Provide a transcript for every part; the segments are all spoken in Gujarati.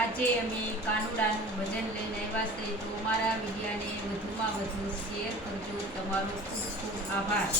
આજે અમે કાનુડાનું ભજન લઈને આવ્યા છે, તો અમારા વિડીયાને વધુમાં વધુ શેર કરજો. તમારો ખૂબ ખૂબ આભાર.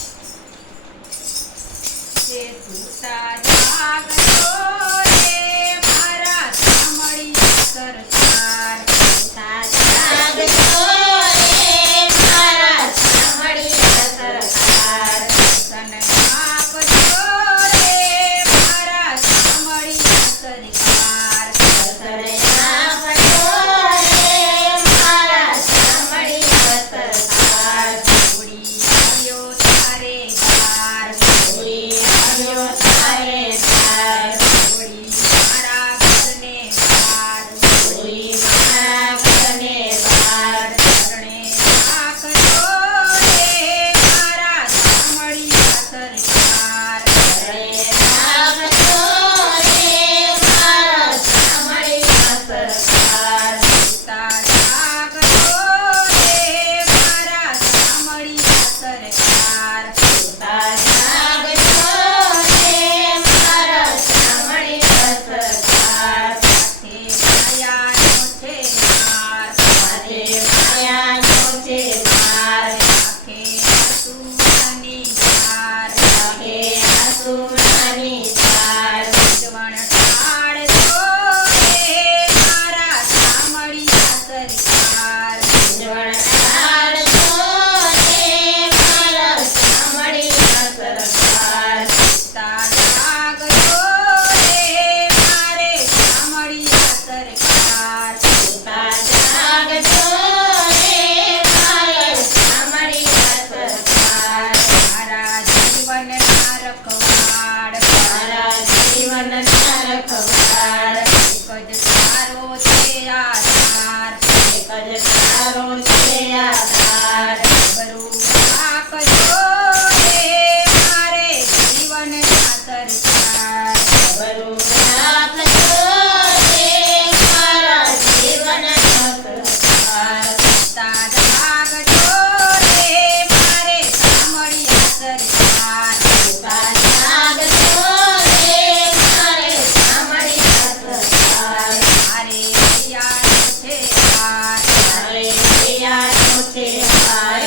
Rasul I